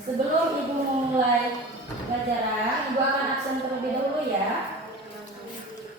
Sebelum Ibu memulai pelajaran, Ibu akan absen terlebih dahulu ya.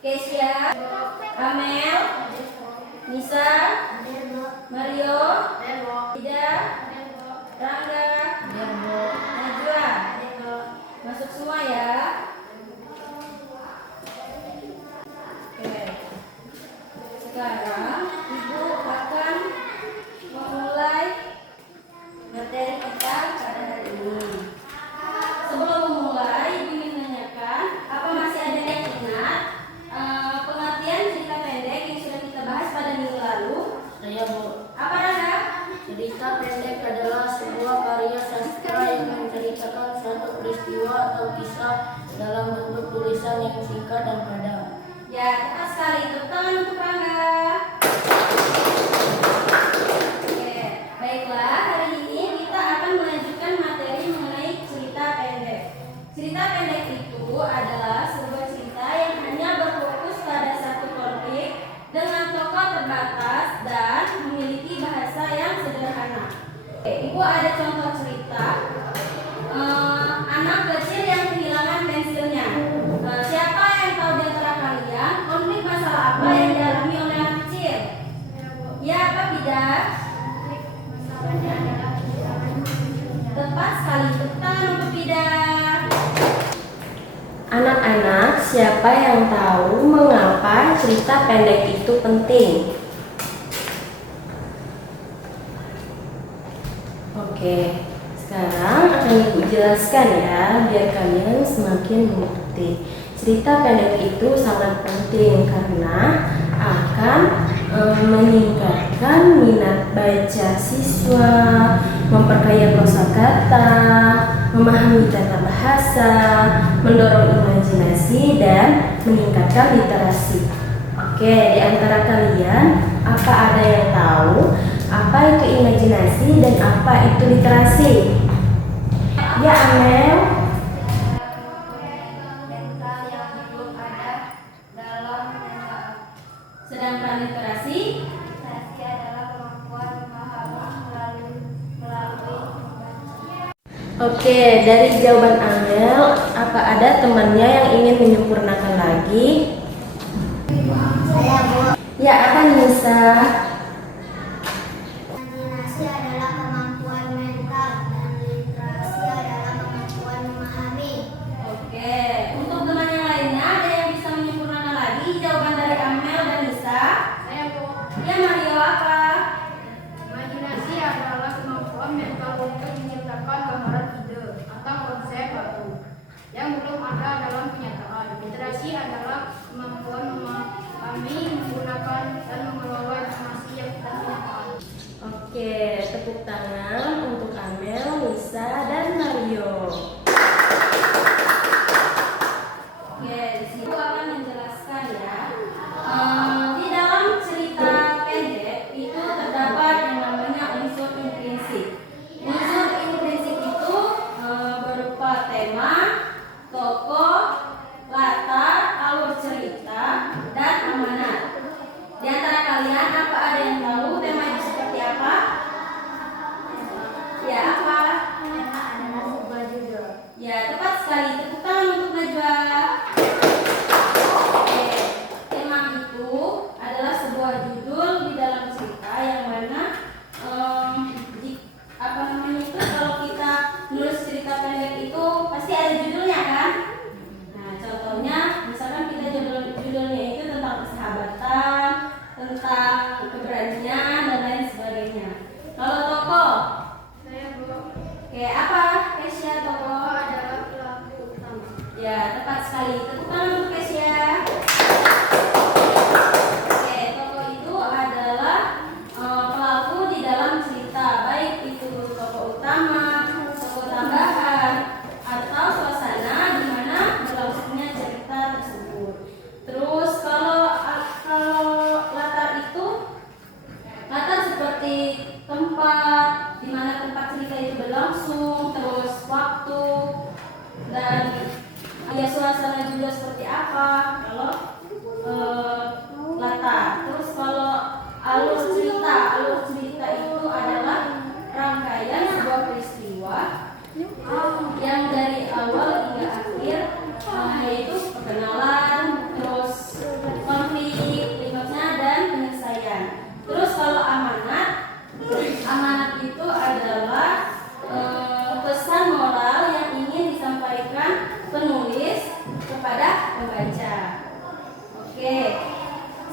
Kesia, Amel, Nisa, Mario, Ida, Rangga, Najwa. Masuk semua ya. Oke. Sekarang Ibu akan memulai materi kita pada hari ini. Sebelum memulai, Ibu ingin menanyakan, apa masih ada yang ingat pengertian cerita pendek yang sudah kita bahas pada minggu lalu? Saya Bu. Apa Rangga? Cerita pendek adalah sebuah karya sastra yang menceritakan suatu peristiwa atau kisah dalam bentuk tulisan yang singkat dan padat. Ya, tepat sekali. Tepuk tangan untuk Rangga. Oke, baiklah. Hari ini kita akan melanjutkan materi mengenai cerita pendek. Cerita pendek itu adalah sebuah cerita yang hanya berfokus pada satu konflik dengan tokoh terbatas dan memiliki bahasa yang sederhana. Oke, Ibu ada contoh cerita. Anak kecil yang kehilangan pensilnya. Siapa yang tahu di antara kalian konflik masalah apa yang dialami oleh anak kecil? Ya, apa tidak? Tepat sekali. Tepuk tangan untuk tidak. Anak-anak, siapa yang tahu mengapa cerita pendek itu penting? Oke, sekarang akan Ibu jelaskan ya, biar kalian semakin mengerti. Cerita pendek itu sangat penting karena akan meningkatkan minat baca siswa, memperkaya kosakata, memahami tata bahasa, mendorong imajinasi, dan meningkatkan literasi. Oke, di antara kalian, apa ada yang tahu apa itu imajinasi dan apa itu literasi? Ya, Amel. Sedangkan literasi adalah kemampuan memahami melalui membaca. Oke, dari jawaban Amel, apa ada temannya yang ingin menyempurnakan lagi? Saya Bu. Ya, apa Nisa? Imajinasi adalah kemampuan mental dan literasi adalah kemampuan memahami. Oke, untuk teman yang lainnya ada yang bisa menyempurnakan lagi jawaban dari Amel dan Nisa? Saya Bu. Ya, Mario apa? Imajinasi adalah kemampuan mental untuk menciptakan gambaran ide atau konsep baru yang belum ada dalam kenyataan. Literasi adalah kemampuan memahami, menggunakan, dan mengelola informasi yang tidak kenyataan. Oke, tepuk tangan untuk Amel, Nisa, dan Mario. Oke, di sini aku akan menjelaskan ya. Di dalam cerita pendek itu terdapat yang namanya unsur intrinsik. Unsur intrinsik itu berupa tema, tokoh, latar, alur cerita, dan amanat. Di antara kalian, apa ada yang tahu tema itu seperti apa? Ya, apa? Tema adalah sebuah judul. Ya, tepat sekali. Tepuk tangan untuk Najwa. Oke, tema itu adalah sebuah judul di dalam cerita yang mana apa namanya itu kalau kita nulis cerita pendek itu pasti ada judulnya kan? Nah, contohnya misalkan kita judulnya itu tentang persahabatan, tentang keberanian dan lain sebagainya. Kalau tokoh, Saya Bu. kayak apa? Kesia tokoh? Adalah pelaku utama. Ya, tepat sekali. Tepuk tangan untuk Kesia. Oke, tokoh itu adalah pelaku di dalam cerita, baik itu tokoh utama, tokoh tambahan, atau suasana di mana berlangsungnya cerita tersebut. Terus kalau latar itu, latar seperti tempat di mana tempat cerita itu berlangsung, terus waktu, dan ya suasana juga seperti apa kalau latar. Terus kalau alur cerita itu adalah rangkaian sebuah peristiwa Oke,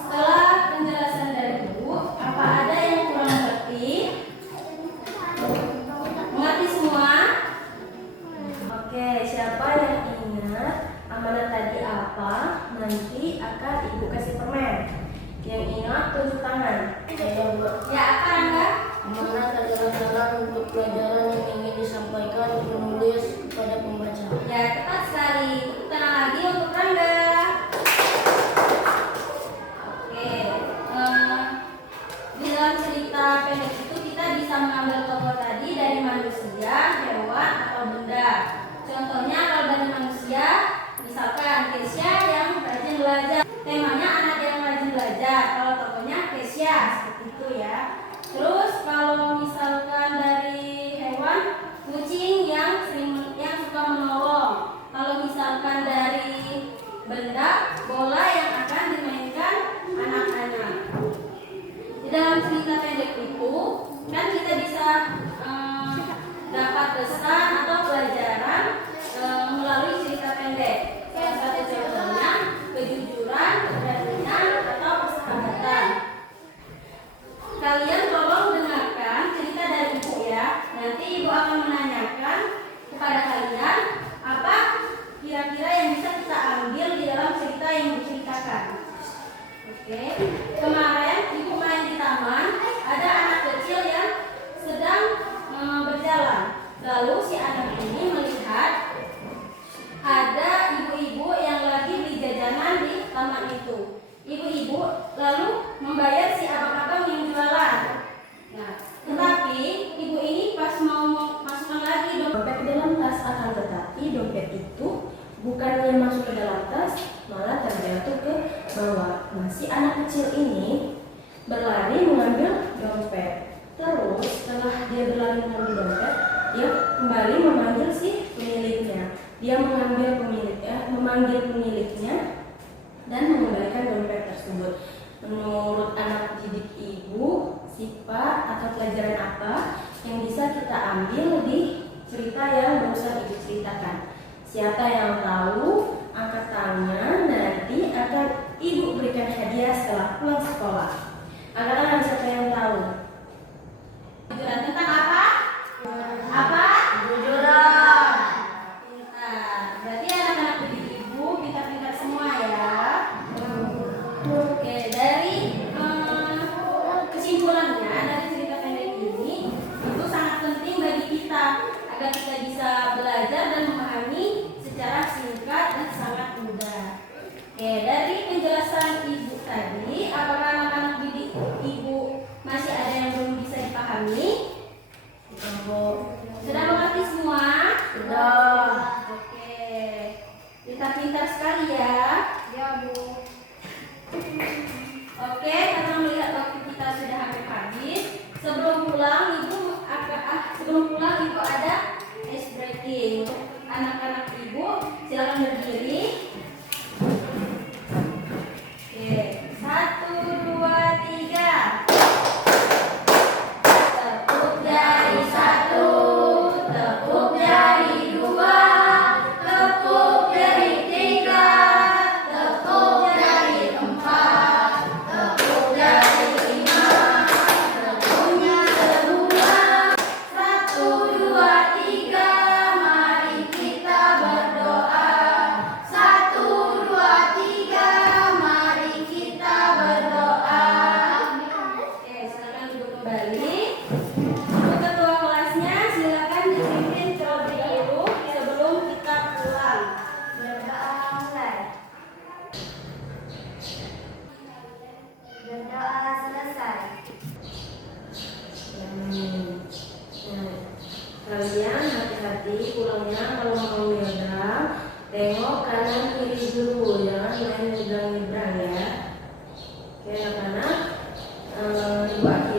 setelah penjelasan dari Ibu, apa ada yang kurang mengerti? Mengerti semua? Oke, siapa yang ingat amanat tadi apa? Nanti akan Ibu kasih permen. Yang ingat tunjuk tangan. Saya buat Ya, apa Anda? amanat adalah jalan untuk pelajaran yang ingin disampaikan penulis kepada pembaca. Ya, tepat sekali. Tepuk tangan lagi untuk Anda. Oke, di dalam cerita pendek itu kita bisa mengambil tokoh tadi dari manusia, hewan, atau benda. Contohnya kalau dari manusia, misalkan Kesya yang rajin belajar. Temanya anak yang rajin belajar. Kalau tokohnya Kesya, seperti itu ya. Terus kalau misalkan dari hewan, kucing yang suka menolong. Kalau misalkan dari benda, bola yang akan dimainkan anak-anak. Di dalam cerita pendek itu kan kita bisa dapat pesan atau pelajaran melalui cerita pendek. Salah satu contohnya kejujuran, keberanian, atau persahabatan. Kalian tolong dengarkan cerita dari Ibu ya. Nanti Ibu akan menanyakan kepada kalian apa kira-kira yang bisa kita ambil di dalam cerita yang diceritakan. Oke. Kemarin Ibu main di taman, ada anak kecil yang sedang berjalan. Lalu si anak ini melihat ada ibu-ibu yang lagi beli jajanan di taman itu. Ibu-ibu lalu membayar si abang-abang yang jualan. Nah, tetapi ibu ini pas mau masukkan lagi dompet ke dalam tas, akan tetapi dompet itu bukannya masuk ke dalam tas, malah terjatuh ke bawah. Nah, si anak kecil ini berlari mengambil dompet. Terus setelah dia berlari mengambil dompet, dia kembali memanggil si pemiliknya. Dia memanggil pemiliknya dan mengembalikan dompet tersebut. Menurut anak didik Ibu, sifat atau pelajaran apa yang bisa kita ambil di cerita yang barusan Ibu ceritakan? Siapa yang tahu, angkat tangan, nanti akan Ibu berikan hadiah setelah pulang sekolah. Angkat tangan siapa yang tahu? Kejujuran tentang apa? Apa? Kejujuran. Pintar. Berarti anak-anak didik Ibu pintar-pintar semua ya. Oke, dari kesimpulannya dari cerita pendek ini itu sangat penting bagi kita agar kita bisa belajar dan memahami secara singkat dan sangat mudah. Oke, dari penjelasan Ibu tadi, apakah anak-anak didik Ibu masih ada yang belum bisa dipahami? Sudah mengerti semua? Sudah. Oke, pintar-pintar sekali ya. Ya, Bu. Oke, karena melihat waktu kita sudah hampir habis, sebelum pulang Ibu ada ice breaking. Anak-anak Ibu silakan berdiri. Oke, 1, 2, 3. Tepuk jari 1, tepuk jari 2, tepuk jari 3, tepuk jari 4, tepuk jari 5, tepuknya semua. 1, 2, 3, mari kita berdoa. 1, 2, 3, mari kita berdoa. Oke, silakan duduk kembali. Untuk ketua kelasnya silakan dipimpin terlebih dahulu sebelum kita pulang. Berdoa mulai. Berdoa selesai. Kalian hati-hati pulangnya kalau mau nyebrang, tengok kanan kiri dulu, jangan main nyebrang-nyebrang ya. Oke anak-anak, Ibu Akia